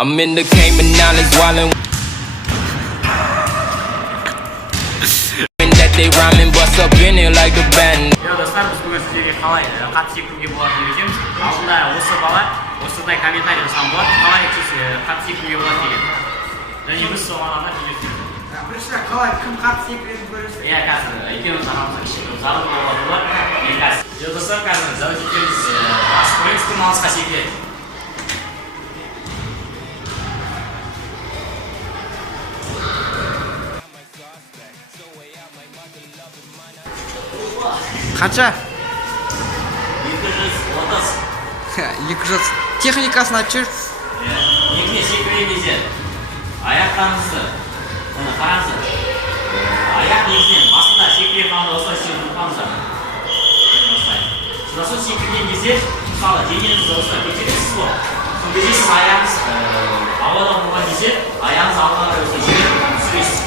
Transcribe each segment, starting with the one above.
I'm in the Cayman Islands wildin'. That they rhyming, bust up in it like the band. Yo достар, biz bugun sizlarga qalay qattiq sekiruvga bo'ladi deymiz. Aldida o'sha bola o'sida kommentariy ham bor. Qalay siz qattiq sekiruvga bo'ladi degan. Және biz so'g'anada deymiz. Birinchidan qalay kim qattiq sekiruvni ko'rasiz? Ya, hozir ikkovimiz hammamiz ishimiz zarur bo'ladi. Ekas. Yo dostlar, hozir zavod ikkimiz boshqaruv istiqbolga sekiradi. Qancha? 230. 200. Texnikasini aytsangiz. Yengil sekiraymiz. Oyoqlarimizni mana qaranglar. Oyoq negizdan aslida sekirayotganda o'sha turibmiz. Shundan sekirgangizda misol dengizni o'sha kechirasiz bu. Shunday siz oyoqingiz havoda bo'lganingizda oyoqingiz oldinga o'sha süresiz.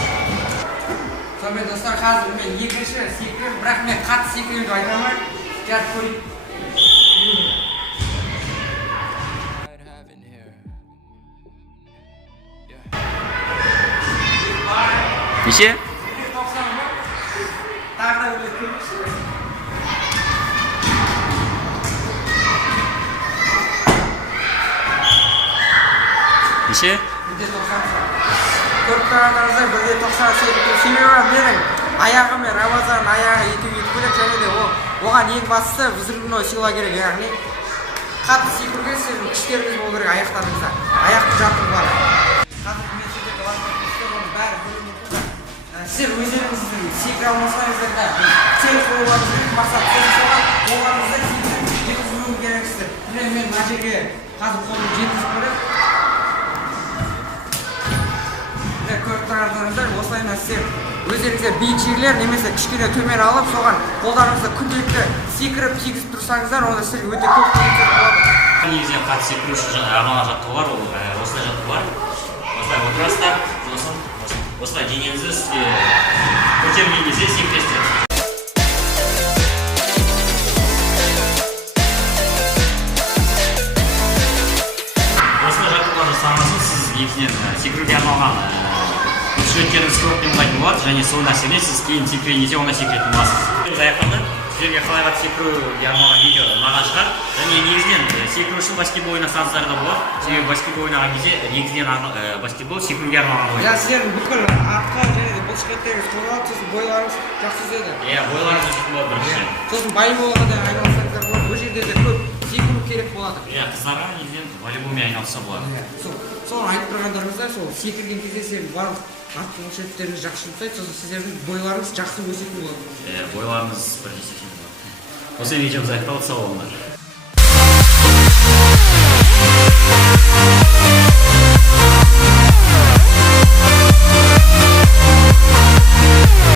Tabii dostlar, hozir men yigirishni sekirib, biroq men qattiq sekirib deb aytaman. Gap ko'ring. Necha? 90 mı? Tag'da o'ylab ko'rishdi. Necha? 90. Ko'rib turganlaringizda 198 seviyorum bering. Oyog'im Ramazon oyog'i yetib keladi, және de оған ең бастысы взрывной сила керек, яғни қатты секіруге сіздің күштеріңіз болу керек аяқтарыңызда. Аяқты жатып бар. Қазір мен сіздерге басқа оның бәрі бөлінеді. Сіздер өздеріңіздің секіре алмасаңыздар да цел қоюларыңыз керек, мақсат цел соған қолдарыңызда жеткізуі керексіздер. Міне мен мына жерге қазір қолымды жеткізіп көріп. Көріп тұрғандарыңыздар, осылайынан сіздер өздеріңізге биік жерлер немесе кішкене төмен алып, соған қолдарыңызды күнделікті секіріп тигізіп тұрсаңыздар, онда сіздерге өте көп көмектер болады. Негізінен қатты секіру үшін арналған жаттығулар, ол осылай жаттығулар. Осылай отырасыздар, сосын осылай денеңізді көтерген кезде секіресіздер. Осылай жаттығулар жасағаннан соң сіз негізінен секіруге арналған өткеніңіз көп демалайтын болады, және сол нәрседен сіз кейін секірген кезде онда секіретін боласыз. Аяқтарда сіздерге қалай қатты секіруге арналған видео маған шығар. Және негізінен секіру үшін баскетбол ойнасаңыздар да болады. Себебі баскетбол ойнаған кезде негізінен баскетбол секіруге арналған ойын. Сіздердің бүкіл артқа және де бұлшықеттеріңіз қозғалып, сосын бойларыңыз жақсы өседі. Иә, бойларыңыз өсетін болады біріншіден. Сосын байболға да айналысаңыздар болады. Бұл жерде де көп секіру керек болады. Иә, қыздарға негізінен волейболмен айналысса болады. Соны айтып тұрғандарыңызда, сол секірген кезде сіздердің барлық артқы бұлшықеттеріңіз жақсы жұмсайды, сосын сіздердің бойларыңыз жақсы өсетін болады. Бойларыңыз бірінші болады. Осы видеомыз аяқталды, сау болыңдар.